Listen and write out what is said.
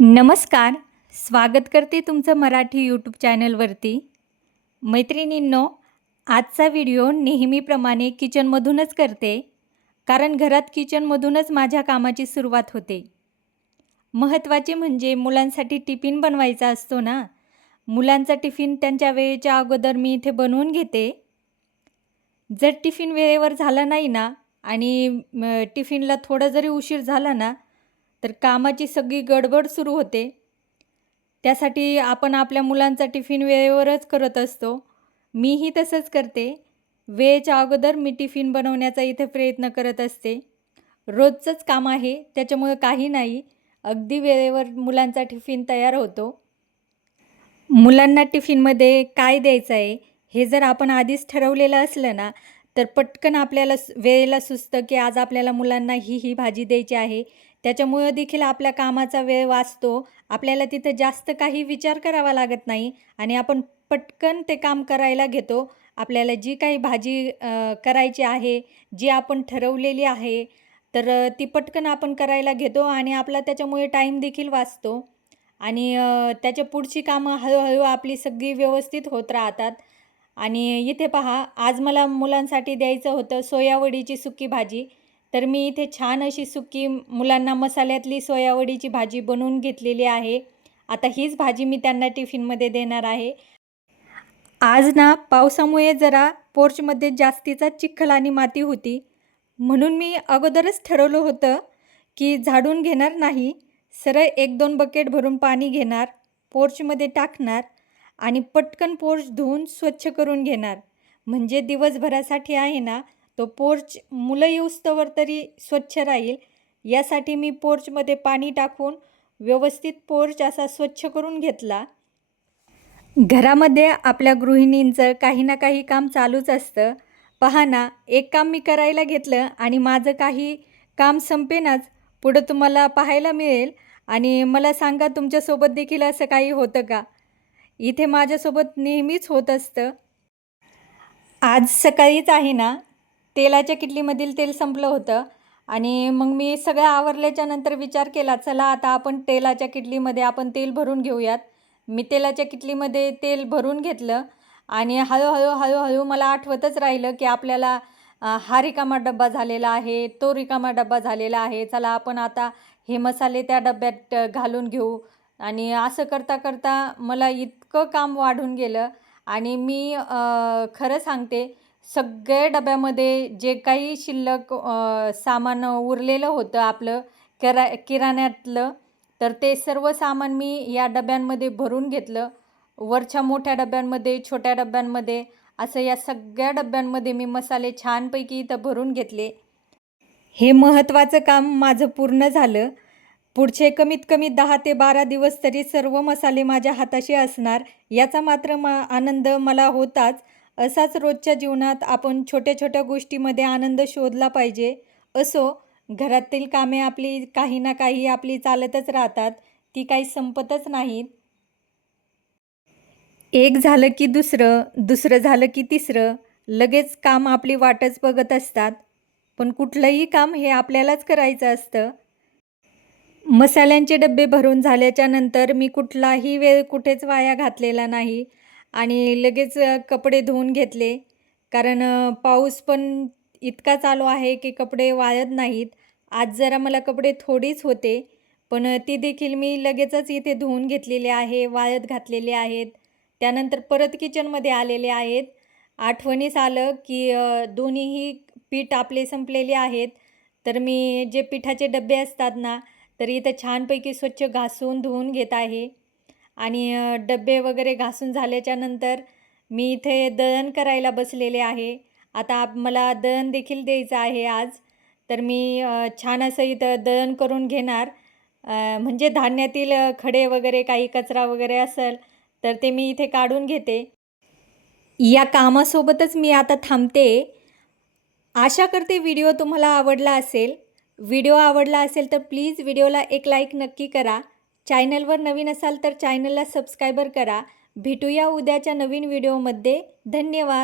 नमस्कार स्वागत करते तुमचं मराठी यूट्यूब चॅनलवरती. मैत्रिणींनो आजचा व्हिडिओ नेहमीप्रमाणे किचनमधूनच करते कारण घरात किचनमधूनच माझ्या कामाची सुरुवात होते. महत्त्वाचे म्हणजे मुलांसाठी टिफिन बनवायचा असतो ना? मुलांचा टिफिन त्यांच्या वेळेच्या अगोदर मी इथे बनवून घेते. जर टिफिन वेळेवर झाला नाही ना आणि टिफिनला थोडा जरी उशीर झाला ना तर कामाची सगळी गडबड सुरू होते. त्यासाठी आपण आपल्या मुलांचा टिफिन वेळेवरच करत असतो. मीही तसंच करते. वेळेच्या अगोदर मी टिफिन बनवण्याचा इथे प्रयत्न करत असते. रोजचंच काम आहे त्याच्यामुळं काही नाही. अगदी वेळेवर मुलांचा टिफिन तयार होतो. मुलांना टिफिनमध्ये काय द्यायचं आहे हे जर आपण आधीच ठरवलेलं असलं ना तर पटकन आपल्याला वेळेला सुचतं की आज आपल्याला मुलांना ही ही भाजी द्यायची आहे. त्याच्यामुळं देखील आपल्या कामाचा वेळ वाचतो. आपल्याला तिथं जास्त काही विचार करावा लागत नाही आणि आपण पटकन ते काम करायला घेतो. आपल्याला जी काही भाजी करायची आहे जी आपण ठरवलेली आहे तर ती पटकन आपण करायला घेतो आणि आपला त्याच्यामुळे टाईम देखील वाचतो. आणि त्याच्या पुढची कामं हळूहळू आपली सगळी व्यवस्थित होत राहतात. आणि इथे पहा आज मला मुलांसाठी द्यायचं होतं सोयावडीची सुकी भाजी. तर मी इथे छान अशी सुकी मुलांना मसाल्यातली सोयावडीची भाजी बनवून घेतलेली आहे. आता हीच भाजी मी त्यांना टिफिनमध्ये देणार आहे. आज ना पावसामुळे जरा पोर्चमध्ये जास्तीचा चिखल आणि माती होती. म्हणून मी अगोदरच ठरवलं होतं की झाडून घेणार नाही सरळ एक दोन बकेट भरून पाणी घेणार पोर्चमध्ये टाकणार. आणि पटकन पोर्च धुवून स्वच्छ करून घेणार. म्हणजे दिवसभरासाठी आहे ना तो पोर्च मुलं येऊस्तवर तरी स्वच्छ राहील. यासाठी मी पोर्चमध्ये पाणी टाकून व्यवस्थित पोर्च असा स्वच्छ करून घेतला. घरामध्ये आपल्या गृहिणींचं काही ना काही काम चालूच असतं. पहा ना एक काम मी करायला घेतलं आणि माझं काही काम संपेनाच. पुढं तुम्हाला पाहायला मिळेल. आणि मला सांगा तुमच्यासोबत देखील असं काही होतं का? इथे माझ्यासोबत नेहमीच होत असतं. आज सकाळीच आहे ना तेलाच्या किटलीमधील तेल संपलं होतं आणि मग मी सगळं आवरल्याच्या नंतर विचार केला चला आता आपण तेलाच्या किटलीमध्ये आपण तेल भरून घेऊयात. मी तेलाच्या किटलीमध्ये तेल भरून घेतलं आणि हळूहळू हळूहळू मला आठवतच राहिलं की आपल्याला हा रिकामा डब्बा झालेला आहे तो रिकामा डब्बा झालेला आहे. चला आपण आता हे मसाले त्या डब्यात घालून घेऊ. आणि असं करता करता मला इतकं काम वाढून गेलं. आणि मी खरं सांगते सगळ्या डब्यामध्ये जे काही शिल्लक सामान उरलेलं होतं आपलं किरा किराण्यातलं तर ते सर्व सामान मी या डब्यांमध्ये भरून घेतलं. वरच्या मोठ्या डब्यांमध्ये छोट्या डब्यांमध्ये असं या सगळ्या डब्यांमध्ये मी मसाले छानपैकी इथं भरून घेतले. हे महत्त्वाचं काम माझं पूर्ण झालं. पुढचे कमीत कमी दहा ते बारा दिवस तरी सर्व मसाले माझ्या हाताशी असणार याचा मात्र मा आनंद मला होताच. असाच रोजच्या जीवनात आपण छोट्या छोट्या गोष्टीमध्ये आनंद शोधला पाहिजे. असो घरातील कामे आपली काही ना काही आपली चालतच राहतात ती काही संपतच नाहीत. एक झालं की दुसरं दुसरं झालं की तिसरं लगेच काम आपली वाटच बघत असतात. पण कुठलंही काम हे आपल्यालाच करायचं असतं. मसाल्यांचे डबे भरून झाल्याच्यानंतर मी कुठलाही वेळ कुठेच वाया घातलेला नाही आणि लगेच कपडे धुवून घेतले. कारण पाऊस पण इतका चालू आहे की कपडे वाळत नाहीत. आज जरा मला कपडे थोडीच होते पण ती देखील मी लगेचच इथे धुवून घेतलेले आहे वाळत घातलेले आहेत. त्यानंतर परत किचनमध्ये आलेले आहेत. आठवणीस आलं की दोन्हीही पीठ आपले संपलेले आहेत. तर मी जे पिठाचे डबे असतात ना तर इथं छानपैकी स्वच्छ घासून धुवून घेत आहे. आणि डबे वगैरे घासून झाल्याच्यानंतर मी इथे दळण करायला बसलेले आहे. आता मला दळण देखील द्यायचं आहे आज. तर मी छान असं इथं दळण करून घेणार. म्हणजे धान्यातील खडे वगैरे काही कचरा वगैरे असेल तर ते मी इथे काढून घेते. या कामासोबतच मी आता थांबते. आशा करते व्हिडिओ तुम्हाला आवडला असेल. व्हिडिओ आवडला असेल तर प्लीज व्हिडिओला एक लाईक नक्की करा. चॅनलवर नवीन असाल तर चॅनलला सबस्क्रायबर करा. भेटूया उद्याच्या नवीन व्हिडिओमध्ये. धन्यवाद.